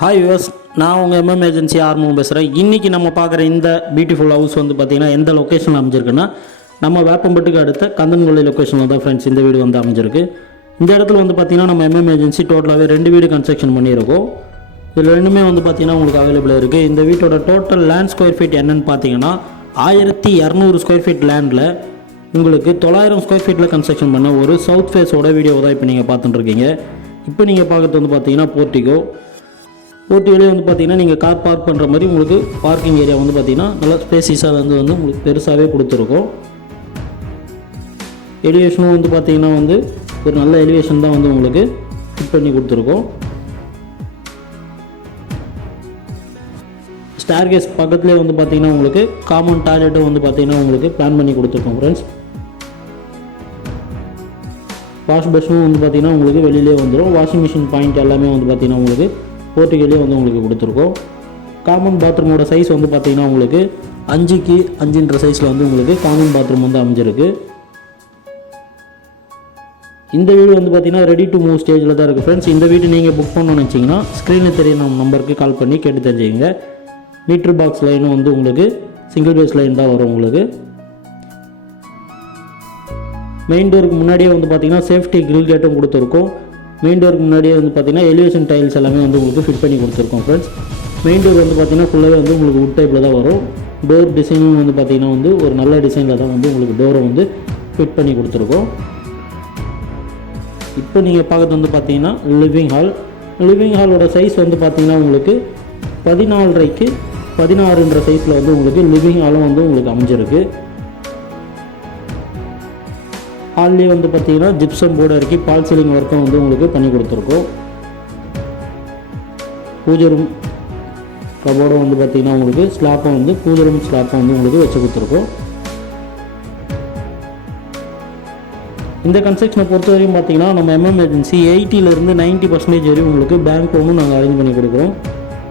Hi use நான் உங்கள் MM agency ஆர்மம் பேசுகிறேன் இன்றைக்கி நம்ம பார்க்குற இந்த பியூட்டிஃபுல் ஹவுஸ் வந்து பார்த்திங்கன்னா எந்த லொக்கேஷனில் அமைஞ்சிருக்குன்னா நம்ம வேப்பம்பட்டுக்கு அடுத்த கந்தன்கொள்ளை லொக்கேஷனில் தான் ஃப்ரெண்ட்ஸ் இந்த வீடு வந்து அமைஞ்சிருக்கு. இந்த இடத்துல வந்து பார்த்திங்கன்னா நம்ம எம்எம் ஏஜென்சி டோட்டலாகவே ரெண்டு வீடு கன்ஸ்ட்ரக்ஷன் பண்ணியிருக்கோம். இதில் ரெண்டுமே வந்து பார்த்திங்கன்னா உங்களுக்கு அவைலபிள் இருக்குது இந்த வீட்டோட டோட்டல் லேண்ட் ஸ்கொயர் ஃபீட் என்னன்னு பார்த்தீங்கன்னா ஆயிரத்தி இரநூறு ஸ்கொயர் ஃபீட் லேண்டில் உங்களுக்கு தொள்ளாயிரம் ஸ்கொயர் ஃபீட்டில் கன்ஸ்ட்ரக்ஷன் பண்ண ஒரு சவுத் ஃபேஸோட வீடியோ தான் இப்போ நீங்கள் பார்த்துட்டுருக்கீங்க இப்போ நீங்கள் பார்க்குறது வந்து பார்த்தீங்கன்னா போர்ட்டிகோ ஊட்டியிலே வந்து பார்த்தீங்கன்னா நீங்கள் கார் பார்க் பண்ணுற மாதிரி உங்களுக்கு பார்க்கிங் ஏரியா வந்து பார்த்தீங்கன்னா நல்லா ஸ்பேசிஸாக வந்து வந்து உங்களுக்கு பெருசாகவே கொடுத்துருக்கோம். எலிவேஷனும் வந்து பார்த்தீங்கன்னா வந்து ஒரு நல்ல எலிவேஷன் தான் வந்து உங்களுக்கு ஃபிட் பண்ணி கொடுத்துருக்கோம். ஸ்டார்கேஸ் பக்கத்துலேயே வந்து பார்த்தீங்கன்னா உங்களுக்கு காமன் டாய்லெட்டும் வந்து பார்த்தீங்கன்னா உங்களுக்கு பிளான் பண்ணி கொடுத்துருக்கோம் ஃப்ரெண்ட்ஸ் வாஷ் பேஷனும் வந்து பார்த்தீங்கன்னா உங்களுக்கு வெளியிலே வந்துடும் வாஷிங் மிஷின் பாயிண்ட் எல்லாமே வந்து பார்த்தீங்கன்னா உங்களுக்கு போர்ட்டிகல்லே வந்து உங்களுக்கு கொடுத்துருக்கோம். காமன் பாத்ரூமோட சைஸ் வந்து பார்த்திங்கன்னா உங்களுக்கு அஞ்சுக்கு அஞ்சுன்ற சைஸில் வந்து உங்களுக்கு காமன் பாத்ரூம் வந்து அமைஞ்சிருக்கு. இந்த வீடு வந்து பார்த்தீங்கன்னா ரெடி டு மூவ் ஸ்டேஜில் தான் இருக்குது ஃப்ரெண்ட்ஸ் இந்த வீடு நீங்கள் புக் பண்ணணும்னு வச்சிங்கன்னா ஸ்க்ரீனில் தெரிய நம்ம நம்பருக்கு கால் பண்ணி கேட்டு தெரிஞ்சுக்கங்க. மீட்ரு பாக்ஸ் லைனும் வந்து உங்களுக்கு சிங்கிள் பேஸ் லைன் தான் வரும் உங்களுக்கு. மெயின் டோருக்கு முன்னாடியே வந்து பார்த்தீங்கன்னா சேஃப்டி கிரில் கேட்டும் கொடுத்துருக்கோம். மெயின் டோருக்கு முன்னாடியே வந்து பார்த்தீங்கன்னா எலிவேஷன் டைல்ஸ் எல்லாமே வந்து உங்களுக்கு ஃபிட் பண்ணி கொடுத்துருக்கோம் ஃப்ரெண்ட்ஸ் மெயின் டோர் வந்து பார்த்திங்கன்னா ஃபுல்லாகவே வந்து உங்களுக்கு உட் டைப்பில் தான் வரும். டோர் டிசைனும் வந்து பார்த்திங்கன்னா வந்து ஒரு நல்ல டிசைனில் தான் வந்து உங்களுக்கு டோரை வந்து ஃபிட் பண்ணி கொடுத்துருக்கோம். இப்போ நீங்கள் பார்க்குறது வந்து பார்த்தீங்கன்னா லிவிங் ஹால் லிவிங் ஹாலோட சைஸ் வந்து பார்த்தீங்கன்னா உங்களுக்கு பதினாலரைக்கு பதினாறுன்ற சைஸில் வந்து உங்களுக்கு லிவிங் ஹாலும் வந்து உங்களுக்கு அமைஞ்சிருக்கு. ஹால்லேயே வந்து பார்த்தீங்கன்னா ஜிப்சம் போர்டு இறக்கி பால் சீலிங் ஒர்க்கும் வந்து உங்களுக்கு பண்ணி கொடுத்துருக்கோம். பூஜை ரூம் கபோர்டும் வந்து பார்த்தீங்கன்னா உங்களுக்கு ஸ்லாப்பும் வந்து பூஜை ரூம் ஸ்லாப்பை வந்து உங்களுக்கு வச்சு கொடுத்துருக்கோம். இந்த கன்ஸ்ட்ரக்ஷனை பொறுத்த வரைக்கும் பார்த்தீங்கன்னா நம்ம எம்எம் ஏஜென்சி எயிட்டிலேருந்து நைன்ட்டி பர்சன்டேஜ் வரையும் உங்களுக்கு பேங்க் லோனும் நாங்கள் அரேஞ்ச் பண்ணி கொடுக்குறோம்.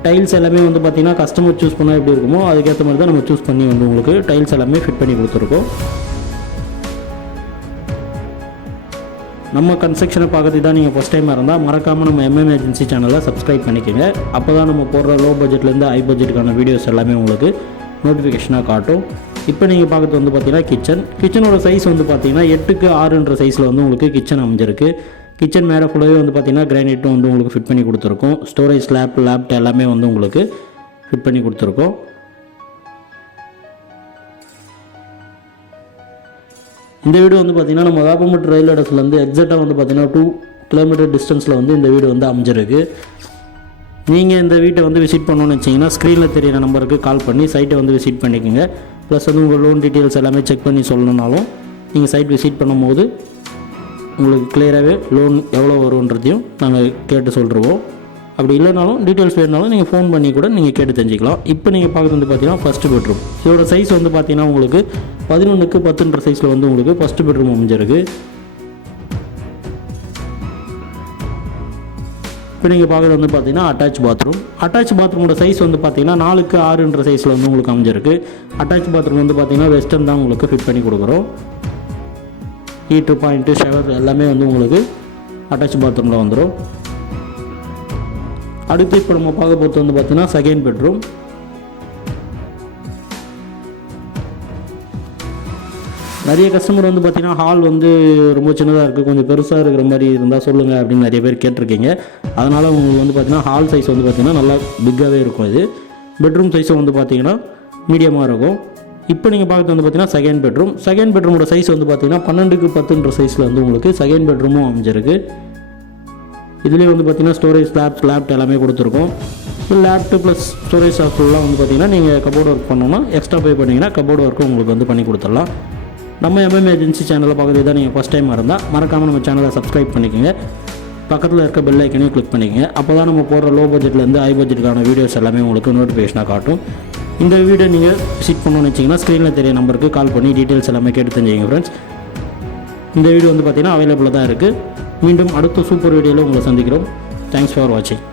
டைல்ஸ் எல்லாமே வந்து பார்த்திங்கன்னா கஸ்டமர் சூஸ் பண்ணால் எப்படி இருக்குமோ அதுக்கேற்ற மாதிரி தான் நம்ம சூஸ் பண்ணி வந்து உங்களுக்கு டைல்ஸ் எல்லாமே ஃபிட் பண்ணி கொடுத்துருக்கோம். நம்ம கன்ஸ்ட்ரக்ஷனை பார்க்கறதுக்கு தான் நீங்கள் ஃபஸ்ட் டைமாக இருந்தால் மறக்காமல் நம்ம எம்எம் ஏஜென்சி சேனலை சப்ஸ்கிரைப் பண்ணிக்கோங்க. அப்போ தான் நம்ம போடுற லோ பட்ஜெட்லேருந்து ஹை பட்ஜெட்டுக்கான வீடியோஸ் எல்லாமே உங்களுக்கு நோட்டிஃபிகேஷனாக காட்டும். இப்போ நீங்கள் பார்க்குறது வந்து பார்த்தீங்கன்னா கிச்சன் கிச்சனோட சைஸ் வந்து பார்த்தீங்கன்னா எட்டுக்கு ஆறுன்ற சைஸில் வந்து உங்களுக்கு கிச்சன் அமைஞ்சிருக்கு. கிச்சன் மேலே ஃபுல்லாகவே வந்து பார்த்தீங்கன்னா கிரானைட்டும் வந்து உங்களுக்கு ஃபிட் பண்ணி கொடுத்துருக்கோம். ஸ்டோரேஜ் ஸ்லாப் லேப்ட் எல்லாமே வந்து உங்களுக்கு ஃபிட் பண்ணி கொடுத்துருக்கோம். இந்த வீடு வந்து பார்த்தீங்கன்னா நம்ம வேப்பம்பட்டு ரயில் இடத்துலேருந்து எக்ஸாக்டாக வந்து பார்த்தீங்கன்னா டூ கிலோமீட்டர் டிஸ்டன்ஸில் வந்து இந்த வீடு வந்து அமைஞ்சிருக்கு. நீங்கள் இந்த வீட்டை வந்து விசிட் பண்ணணும்னு வச்சிங்கன்னா ஸ்க்ரீனில் தெரியிற நம்பருக்கு கால் பண்ணி சைட்டை வந்து விசிட் பண்ணிக்கோங்க. ப்ளஸ் வந்து உங்கள் லோன் டீட்டெயில்ஸ் எல்லாமே செக் பண்ணி சொல்லணுன்னாலும் நீங்கள் சைட் விசிட் பண்ணும்போது உங்களுக்கு கிளியராகவே லோன் எவ்வளோ வரும்ன்றதையும் நாங்கள் கேட்டு சொல்லிடுவோம் அப்படி இல்லைனாலும் டீட்டெயில்ஸ் வேணுனாலும் நீங்கள் ஃபோன் பண்ணி கூட நீங்கள் கேட்டு தெரிஞ்சுக்கலாம். இப்போ நீங்கள் பார்க்குறது வந்து பார்த்தீங்கன்னா ஃபஸ்ட்டு பெட்ரூம் இதோட சைஸ் வந்து பார்த்தீங்கன்னா உங்களுக்கு பதினொன்றுக்கு பத்துன்ற சைஸில் வந்து உங்களுக்கு ஃபஸ்ட்டு பெட்ரூம் அமைஞ்சிருக்கு. இப்போ நீங்கள் பார்க்குறது வந்து பார்த்தீங்கன்னா அட்டாச் பாத்ரூம் அட்டாச் பாத்ரூமோட சைஸ் வந்து பார்த்தீங்கன்னா நாலுக்கு ஆறுன்ற சைஸில் வந்து உங்களுக்கு அமைஞ்சிருக்கு. அட்டாச் பாத்ரூம் வந்து பார்த்தீங்கன்னா வெஸ்டர்ன் தான் உங்களுக்கு ஃபிட் பண்ணி கொடுக்குறோம். ஹீட்ரு பாயிண்ட்டு ஷவர் எல்லாமே வந்து உங்களுக்கு அட்டாச் பாத்ரூமில் வந்துடும் அடுத்து இப்போ நம்ம பார்க்க போகிறது வந்து பார்த்தீங்கன்னா செகண்ட் பெட்ரூம் நிறைய கஸ்டமர் வந்து பார்த்திங்கன்னா ஹால் வந்து ரொம்ப சின்னதாக இருக்குது கொஞ்சம் பெருசாக இருக்கிற மாதிரி இருந்தால் சொல்லுங்கள் அப்படின்னு நிறைய பேர் கேட்டிருக்கீங்க. அதனால் உங்களுக்கு வந்து பார்த்திங்கன்னா ஹால் சைஸ் வந்து பார்த்தீங்கன்னா நல்லா பிக்காகவே இருக்கும் இது. பெட்ரூம் சைஸும் வந்து பார்த்தீங்கன்னா மீடியமாக இருக்கும். இப்போ நீங்கள் பார்க்குறது வந்து பார்த்தீங்கன்னா செகண்ட் பெட்ரூம் செகண்ட் பெட்ரூமோட சைஸ் வந்து பார்த்தீங்கன்னா பன்னெண்டுக்கு பத்துன்ற சைஸில் வந்து உங்களுக்கு செகண்ட் பெட்ரூமும் அமைஞ்சிருக்கு. இதுலேயே வந்து பார்த்தீங்கன்னா ஸ்டோரேஜ் ஸ்லாப் ஸ்லாப்ட் எல்லாமே கொடுத்துருக்கோம். லேப்டு ப்ளஸ் ஸ்டோரேஜ் சாஃப்ட்லாம் வந்து பார்த்தீங்கன்னா நீங்கள் கபோர்டு ஒர்க் பண்ணோன்னா எக்ஸ்ட்ரா பே பண்ணிங்கன்னா கபோர்டு ஒர்க்கும் உங்களுக்கு வந்து பண்ணி கொடுத்துடலாம். நம்ம எம்எம் ஏஜென்சி சேனலை பார்க்குறது தான் நீங்கள் ஃபஸ்ட் டைம் இருந்தால் மறக்காமல் நம்ம சேனலை சப்ஸ்கிரைப் பண்ணிக்கோங்க. பக்கத்தில் இருக்க பெல் ஐக்கனையும் கிளிக் பண்ணிக்கோங்க. அப்போ தான் நம்ம போடுற லோ பட்ஜெட்லேருந்து ஹை பட்ஜெட்டுக்கான வீடியோஸ் எல்லாமே உங்களுக்கு நோட்டிஃபிகேஷனாக காட்டும். இந்த வீடியோ நீங்கள் விசிட் பண்ணணும்னு வச்சிங்கன்னா ஸ்க்ரீனில் தெரிய நம்பருக்கு கால் பண்ணி டீட்டெயில்ஸ் எல்லாமே கேட்டு தெரிஞ்சுங்க ஃப்ரெண்ட்ஸ் இந்த வீடியோ வந்து பார்த்திங்கன்னா அவைலபிளாக தான் இருக்குது மீண்டும் அடுத்த சூப்பர் வீடியோவில் உங்களை சந்திக்கிறோம். தேங்க்ஸ் ஃபார் வாட்சிங்